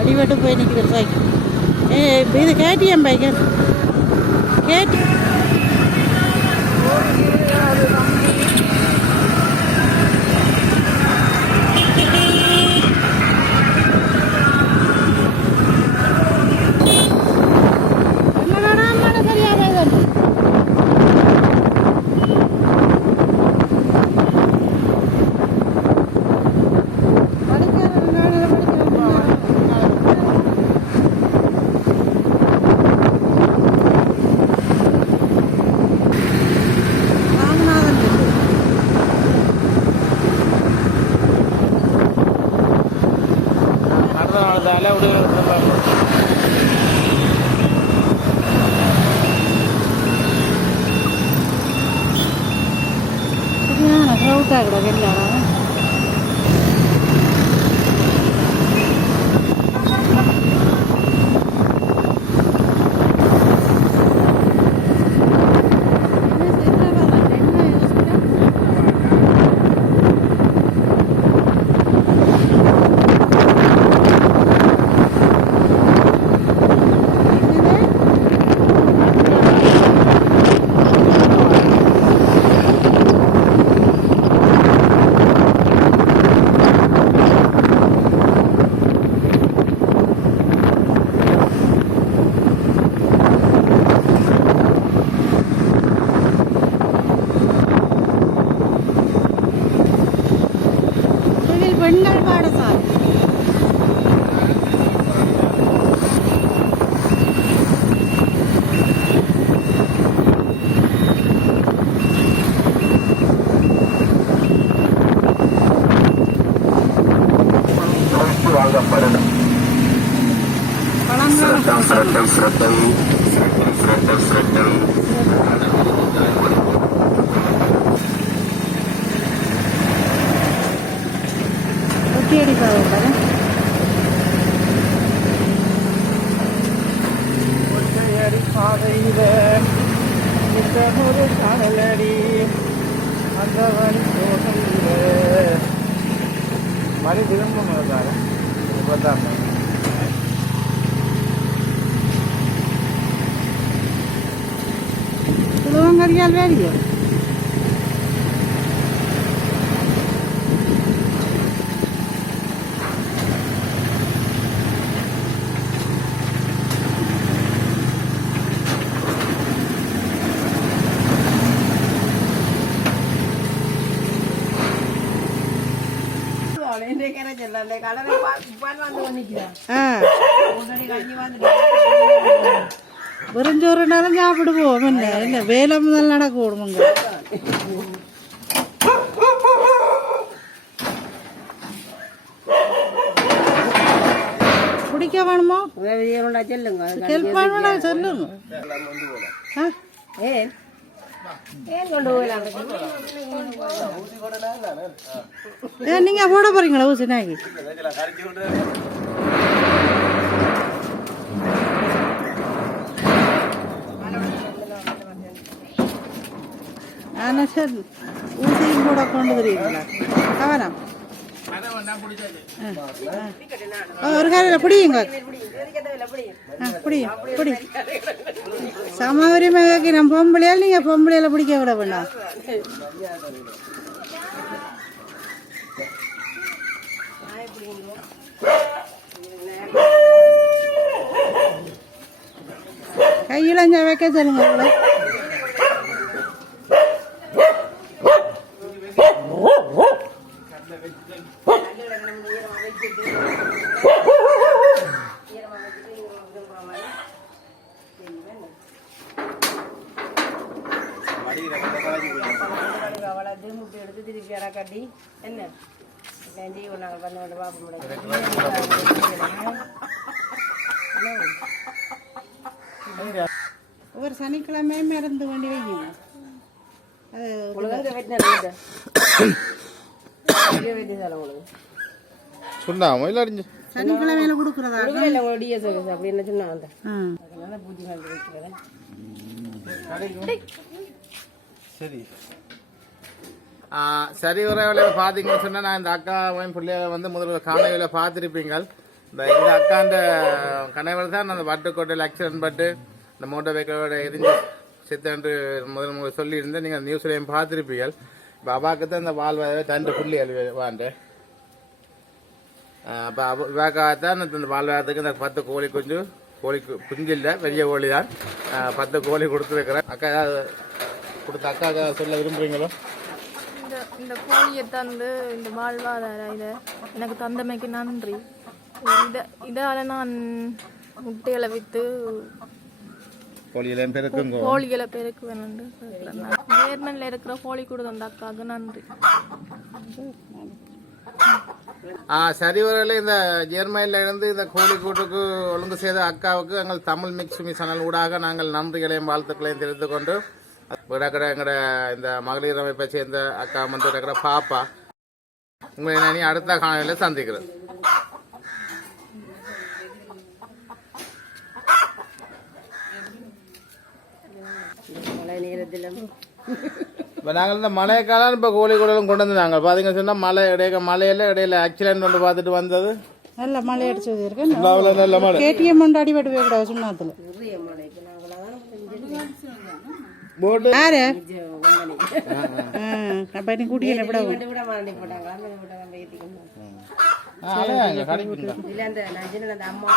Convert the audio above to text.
அடிபட்டு போய் நிற்கிற சைக்கிள். இது கேடிஎம் பைக்கு கேடி வெறுஞ்சோறுனாலும் சாப்பிடுவோம். என்ன வேலை முதல் நடக்க விடுவோங்க. குடிக்க வேணுமோ சொல்லுங்க, ஹெல்ப் வேணுமா சொல்லுங்க. நீங்க போட போறீங்களா ஊசி நாக்கி? ஆனா சார் ஊசியும் கூட கொண்டு வரீங்களா? கவனம் ஒரு காலையில் பிடிங்க, பிடி சம உரிமைக்கு நம்ம பொம்பளையால் நீங்க பொம்பளையில பிடிக்க விட வேண்டாம். கையில வைக்க சொல்லுங்க. ஒவ்வொரு சனிக்கிழமையும் மறந்து வேண்டி வைக்கணும். சனிக்கிழமையில கொடுக்குறதா அப்படின்னு சொன்னாங்க. சரி உறவுகளை பார்த்தீங்கன்னு சொன்னால் நான் இந்த அக்காவையும் பிள்ளைய வந்து முதல்ல காணொலியில் பார்த்துருப்பீங்க. இந்த அக்காண்ட கணவர் தான் அந்த வட்டுக்கோட்டையில் ஆக்சிடென்ட் பட்டு இந்த மோட்டர் வெஹிக்கிளோட எரிஞ்சு செத்து முதல் சொல்லியிருந்தேன். நீங்கள் நியூஸ்லையும் பார்த்துருப்பீங்க. இப்போ அவாக்கு தான் இந்த வாழ்வாய் தண்டு புள்ளி வாண்டு. அப்போ இவாக்காகத்தான் இந்த வாழ்வாயத்துக்கு இந்த 10 கோழி குஞ்சு இல்லை, பெரிய கோழி தான். 10 கோழி கொடுத்துருக்குறேன். அக்கா ஏதாவது கொடுத்த அக்கா சொல்ல விரும்புகிறீங்களோ? இந்த கோழியை தந்து இந்த வாழ்வாதார இதை எனக்கு தந்தமைக்கு நன்றி. இதால நான் முட்டைகளை விற்று கோழிகளை பெருக்குவேன். ஜெர்மனில் இருக்கிற கோழி கூட அந்த அக்காவுக்கு நன்றி. சரி வரல இந்த ஜெர்மனில இருந்து இந்த கோழி கூட்டுக்கு ஒழுங்கு செய்த அக்காவுக்கு எங்கள் தமிழ் மிக்ஸ் சேனல் ஊடாக நாங்கள் நன்றிகளையும் வாழ்த்துக்களையும் தெரிவித்துக் கொண்டு எங்களோட இந்த மகளிர் அமைப்பை சேர்ந்த அக்கா வந்து இருக்கிற பாப்பா உங்களை நான் அடுத்த காணொலியில் சந்திக்கிறேன். இப்போ நாங்கள் இந்த மழை காலம் இப்போ கோழி கூடலும் கொண்டு வந்து நாங்கள் பார்த்தீங்கன்னு சொன்னால் மலையில ஆக்சிடென்ட் ஒன்று பார்த்துட்டு வந்தது. நல்ல மழை அடிச்சது இருக்கு. நல்ல மழை கேடிஎம் ஒன்று அடிபட்டு போய்க்கூடாது சுண்ணாத்துல. யாரு அப்ப நீ கூட்டியல விட அம்மா